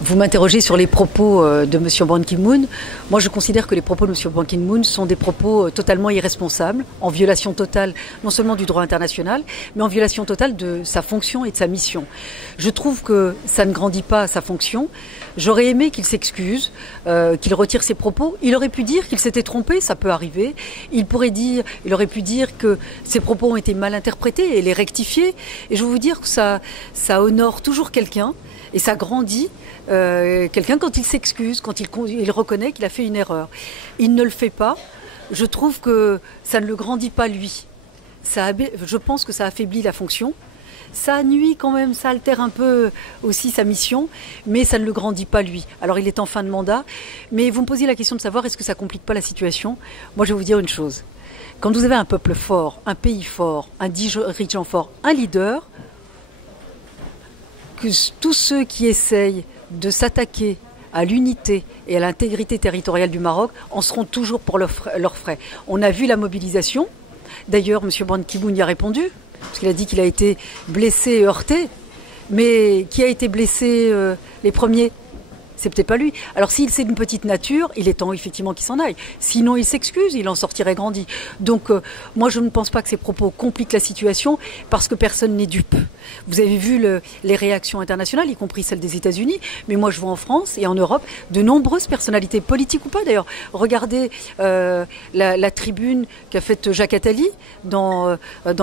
Vous m'interrogez sur les propos de M. Ban Ki-moon. Moi, je considère que les propos de M. Ban Ki-moon sont des propos totalement irresponsables, en violation totale non seulement du droit international, mais en violation totale de sa fonction et de sa mission. Je trouve que ça ne grandit pas sa fonction. J'aurais aimé qu'il s'excuse, qu'il retire ses propos. Il aurait pu dire qu'il s'était trompé, ça peut arriver. Il aurait pu dire que ses propos ont été mal interprétés et les rectifier. Et je veux vous dire que ça honore toujours quelqu'un. Et ça grandit quelqu'un quand il s'excuse, quand il reconnaît qu'il a fait une erreur. Il ne le fait pas. Je trouve que ça ne le grandit pas lui. Je pense que ça affaiblit la fonction. Ça nuit quand même, ça altère un peu aussi sa mission, mais ça ne le grandit pas lui. Alors il est en fin de mandat, mais vous me posez la question de savoir est-ce que ça ne complique pas la situation. Moi je vais vous dire une chose. Quand vous avez un peuple fort, un pays fort, un dirigeant fort, un leader, que tous ceux qui essayent de s'attaquer à l'unité et à l'intégrité territoriale du Maroc en seront toujours pour leurs frais. On a vu la mobilisation. D'ailleurs, M. Ban Ki-moon y a répondu, parce qu'il a dit qu'il a été blessé et heurté. Mais qui a été blessé les premiers ? C'est peut-être pas lui. Alors s'il c'est d'une petite nature, il est temps effectivement qu'il s'en aille. Sinon il s'excuse, il en sortirait grandi. Donc moi je ne pense pas que ces propos compliquent la situation parce que personne n'est dupe. Vous avez vu les réactions internationales, y compris celles des États-Unis, mais moi je vois en France et en Europe de nombreuses personnalités politiques ou pas d'ailleurs. Regardez la tribune qu'a faite Jacques Attali dans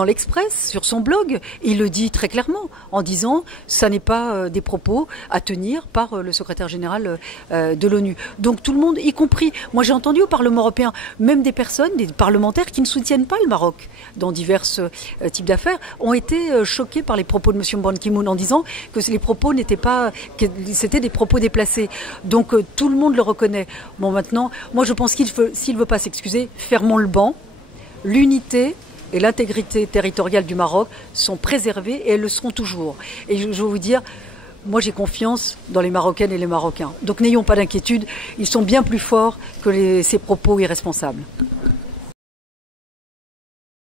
l'Express sur son blog. Il le dit très clairement en disant ça n'est pas des propos à tenir par le secrétaire général de l'ONU. Donc tout le monde, y compris, moi j'ai entendu au Parlement européen, même des personnes, des parlementaires qui ne soutiennent pas le Maroc dans divers types d'affaires, ont été choqués par les propos de M. Ban Ki-moon en disant que les propos n'étaient pas, que c'était des propos déplacés. Donc tout le monde le reconnaît. Bon maintenant, moi je pense s'il ne veut pas s'excuser, fermons le banc. L'unité et l'intégrité territoriale du Maroc sont préservées et elles le seront toujours. Et je veux vous dire, moi, j'ai confiance dans les Marocaines et les Marocains. Donc, n'ayons pas d'inquiétude. Ils sont bien plus forts que ces propos irresponsables.